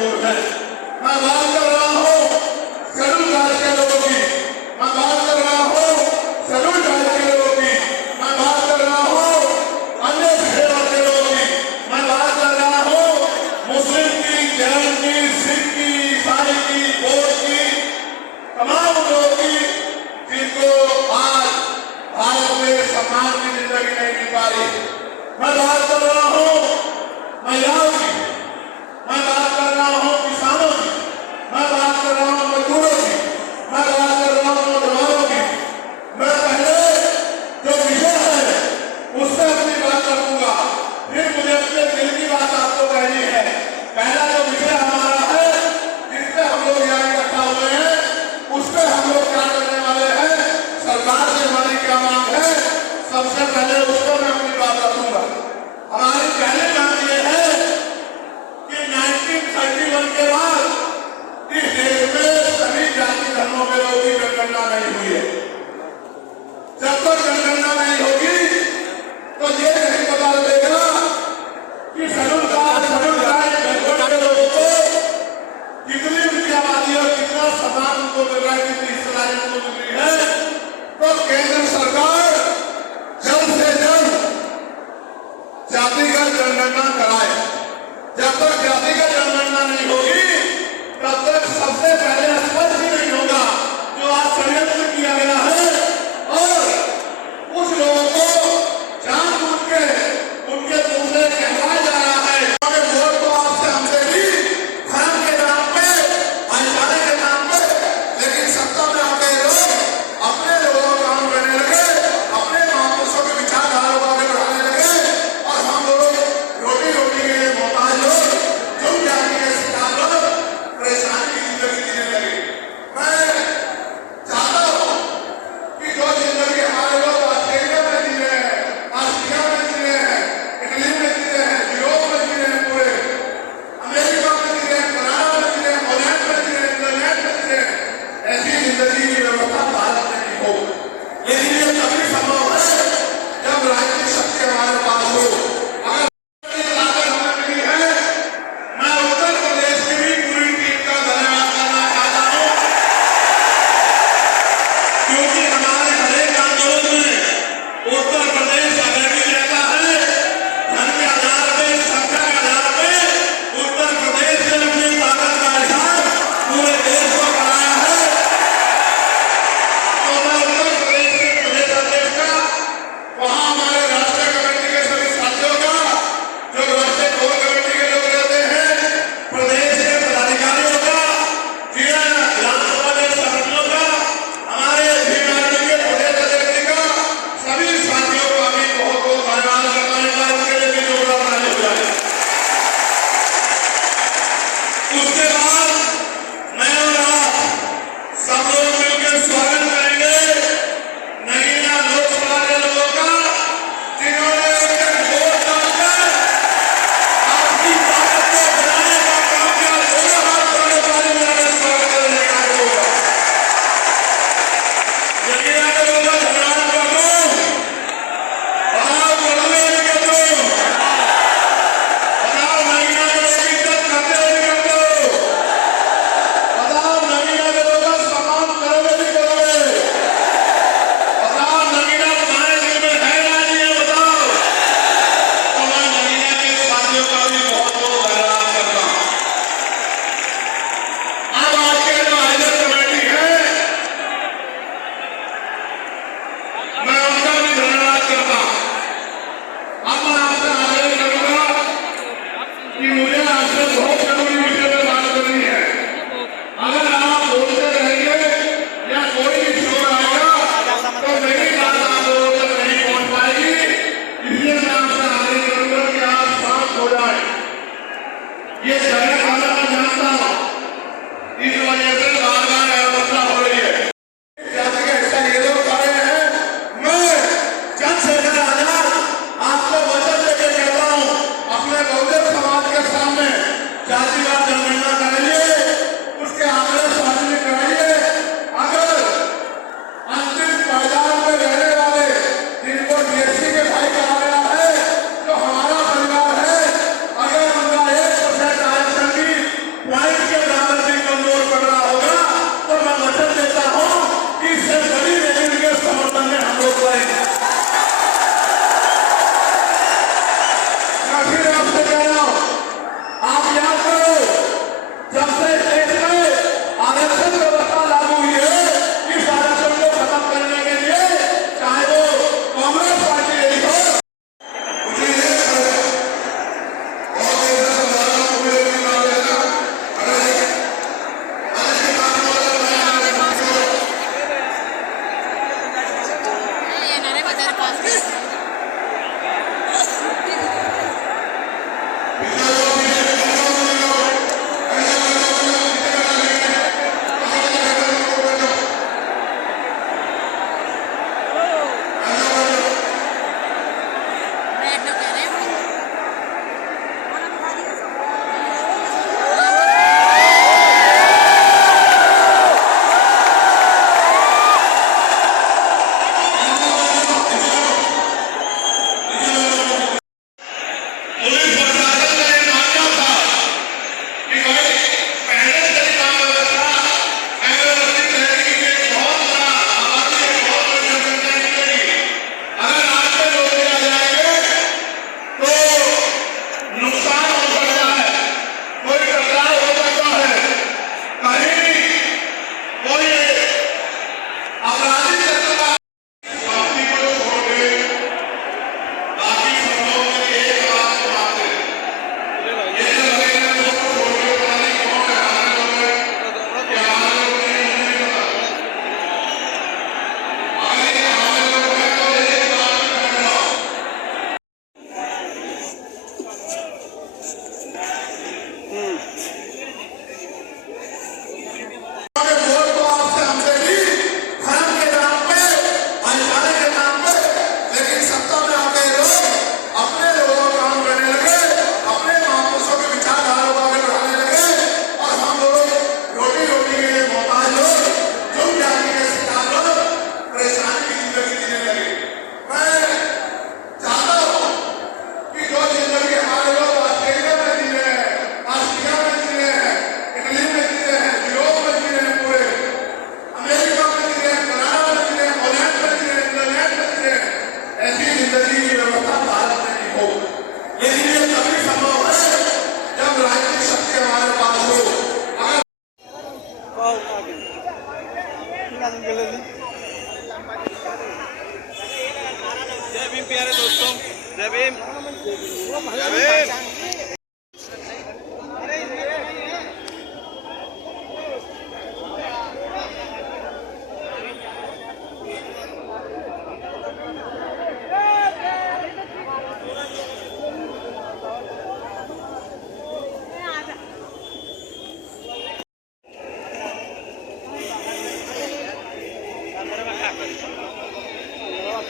दूर है। मैं बात कर रहा हूँ शेड्यूल कास्ट के लोगों की, मैं बात कर रहा हूँ शेड्यूल ट्राइब के लोगों की, मैं बात कर रहा हूँ अन्य पिछड़े के लोगों की, मैं बात कर रहा हूँ मुस्लिम की, जैन की, सिख की, ईसाई की, बौद्ध की, तमाम लोगों की जिनको आज भारत में सम्मान की जिंदगी नहीं मिल पा रही। मैं बात कर रहा हूँ महिलाओं की, मैं बात कर रहा हूँ किसानों की, मैं बात कर रहा हूँ मजदूरों की, मैं बात कर रहा हूँ नौजवानों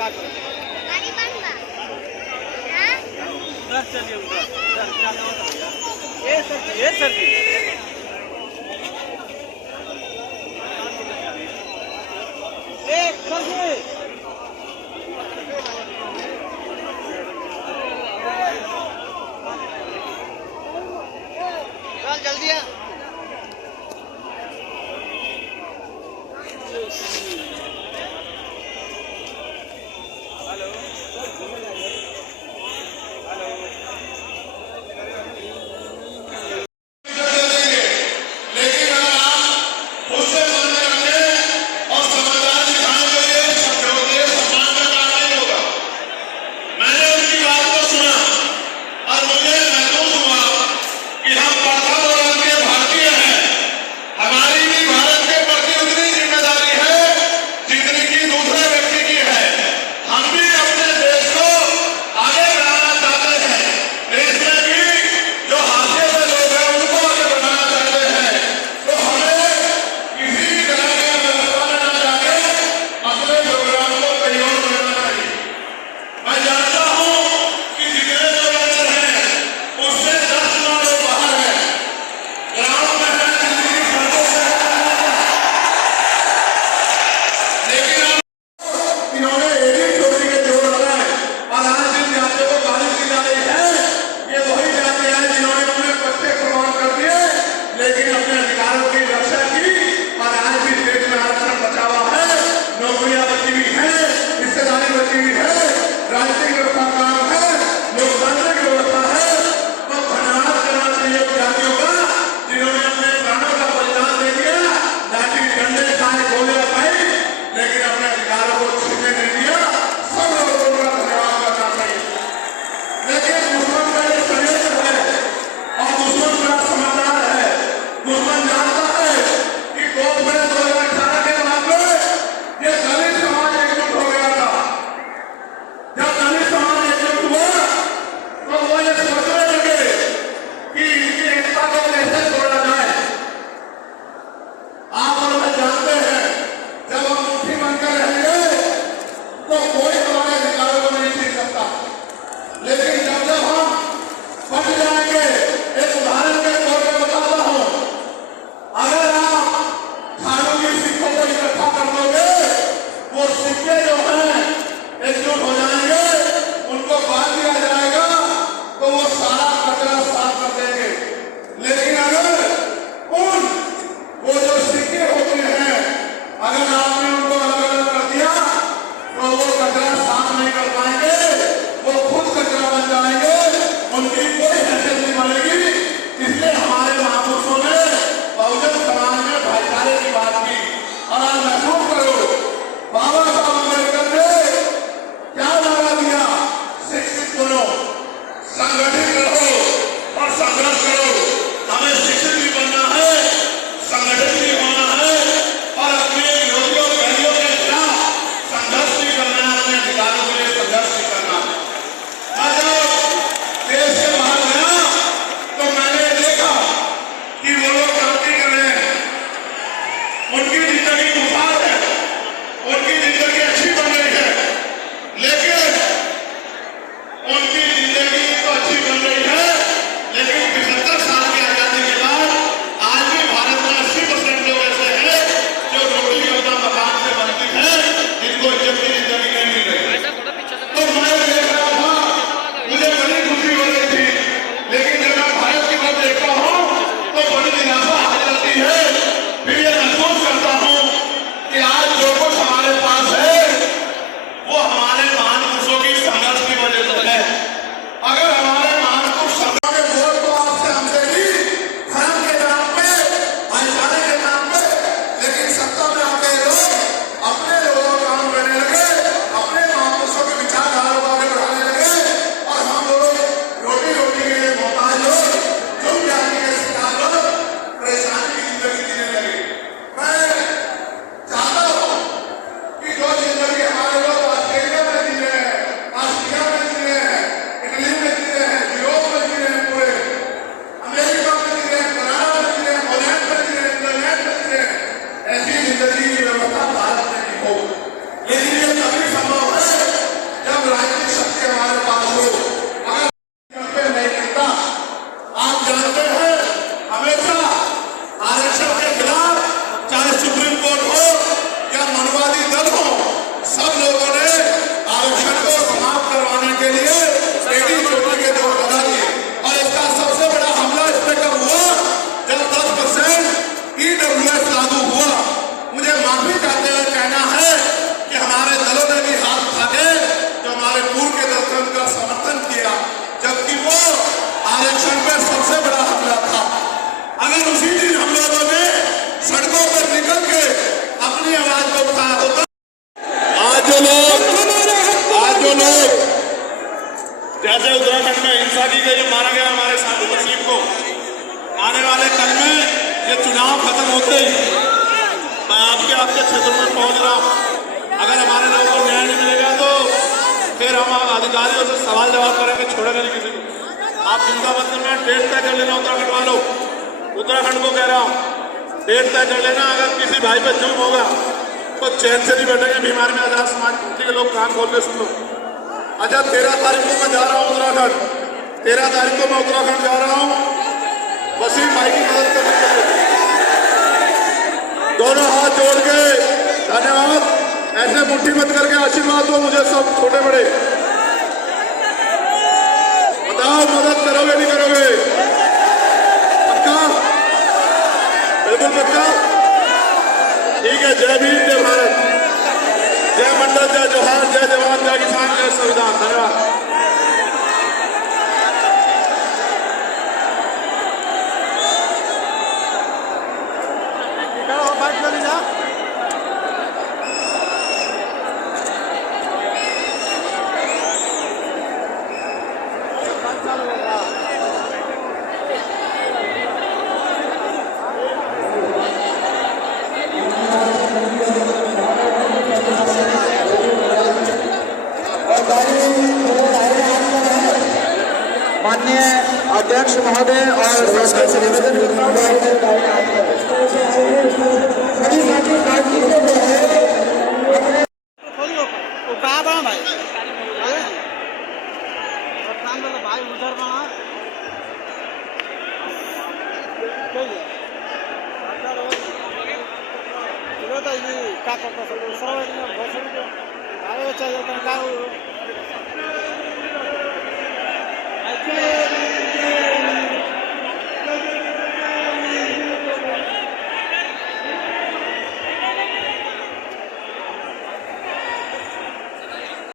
गाड़ी बंद बा। हाँ? उधर चलिए उधर उधर क्या होता है भैया ये सर जी सर जी चल जल्दी आ लेकिन अगर आप उससे मन में रखें और समझदार दिखाएं तो ये समझौते सम्मान का काम नहीं होगा। मैंने उनकी बात को सुना और मुझे महसूस हुआ कि हम वातावरण के भारतीय हैं। हमारी भी भारत के प्रति उतनी जिम्मेदारी है जितनी कि दूसरे व्यक्ति की है। हम भी अपने देश को आगे बढ़ाना चाहते हैं। देश में भी जो हाशिए पे लोग हैं उनको आगे बढ़ाना चाहते हैं। तो हमें किसी भी तरह की व्यवस्था में न जाके अपने प्रोग्राम को कहीं और करना चाहिए। मैं जानता हूँ कि जितने लोग अंदर हैं उससे 10 गुना लोग बाहर हैं, ग्राउंड में हैं, जिंदगी सड़कों पे हैं। लेकिन अब इन्होंने एडी चोटी के जोड़ लगाए और आज जिन जातियों को गाली दी जा रही है ये वही जाति है जिन्होंने अपने बच्चे कुर्बान कर दिए लेकिन अपने अधिकारों की रक्षा की और आज भी देश में आरक्षण बचा हुआ है, नौकरियां बची हुई है, हिस्सेदारी बची हुई है, राजनीतिक व्यवस्था काम है, लोकतांत्रिक व्यवस्था है। तो धन्यवाद करना चाहिए उन जातियों का जिन्होंने अपने प्राणों का बलिदान दे दिया, लाठी डंडे खाए गोले खाई लेकिन अपने अधिकारों को छीनने नहीं दिया। सब लोगों को उनका धन्यवाद करना चाहिए। लेकिन दुश्मन का ये षड्यंत्र है और दुश्मन बड़ा समझदार है। दुश्मन जानता है कि कॉन्फ्रेंस 2018 के बाद में ये दलित समाज एकजुट हो गया था। जब दलित समाज एकजुट हुआ तो वो ये सोचने लगे कि इनकी एकता को कैसे तोड़ा जाए। आप और मैं जानते हैं जब हम मुट्ठी बनकर रहेंगे तो कोई हमारे अधिकारों को नहीं छीन सकता। लेकिन जब जब हम बच जाएंगे, एक उदाहरण के तौर पर बताता हूँ, अगर आप खानों की सिक्कों को इकट्ठा कर दोगे वो सिक्के जो हैं एकजुट हो जाएंगे, उनको बांध दिया जाएगा तो वो सारा कचरा साफ कर देंगे। लेकिन अगर वो जो सिक्के होते हैं अगर आपने उनको अलग अलग कर दिया तो वो कचरा साफ नहीं कर पाएंगे, वो खुद कचरा बन जाएंगे, उनकी कोई हैसियत नहीं बनेगी। इसलिए हमारे महापुरुषों ने बहुजन समाज में भाईचारे की बात की और आज महसूस करो बाबा साहब अम्बेडकर ने क्या नारा दिया, शिक्षित बनो, संगठित रहो और संघर्ष करो। हमें शिक्षित भी बनना है, संगठित भी होना है और अपने विरोधियों बहनियों के खिलाफ संघर्ष भी करना है, अपने अधिकारों के लिए संघर्ष भी करना है। मैं जब देश से बाहर गया तो मैंने देखा कि वो लोग क्रांति कर रहे हैं, उनकी जिंदगी खुशहाल है, उनकी जिंदगी अच्छी बन रही है। लेकिन उनकी जिंदगी तो अच्छी बन रही है लेकिन 75 साल की आजादी के बाद आज भी भारत में 80% लोग ऐसे हैं जो रोटी कपड़ा मकान से बनती है, जिनको इज्जत की जिंदगी नहीं मिल रही। तो मैं देख रहा था, मुझे बड़ी खुशी हो रही थी, लेकिन जब मैं भारत की तरफ देखता हूँ तो बड़ी निराशा आ जाती है। फिर ये महसूस करता हूँ कि आज जो कुछ हमारे पास है चुनाव खत्म होते ही मैं आपके क्षेत्र में पहुंच रहा हूं। अगर हमारे लोगों को न्याय नहीं मिलेगा तो फिर हम अधिकारियों से सवाल जवाब करेंगे, छोड़ेंगे नहीं किसी को। आप चिंता मत करना, डेट तय कर लेना उत्तराखंड वालों, उत्तराखंड को कह रहा हूं, डेट तय कर लेना। अगर किसी भाई पर जुल्म होगा तो चैन से नहीं बैठेंगे। बीमारी में आजाद समाज पार्टी के लोग कान खोल के सुन लो। अच्छा, 13 तारीख को मैं जा रहा हूँ उत्तराखंड, 13 तारीख को मैं उत्तराखंड जा रहा हूँ वसीम भाई की मदद करने के लिए। दोनों हाथ जोड़ के धन्यवाद, ऐसे मुट्ठी मत करके आशीर्वाद दो मुझे सब छोटे बड़े। बताओ मदद करोगे नहीं करोगे? पक्का? बिल्कुल पक्का? ठीक है। जय भीम, जय भारत, जय मंडल, जय जोहार, जय जवान, जय किसान, जय संविधान। धन्यवाद। माननीय अध्यक्ष महोदय और सदस्य से निवेदन करता हूं कहाँ बना भाई? भाई उधर बना ये क्या करता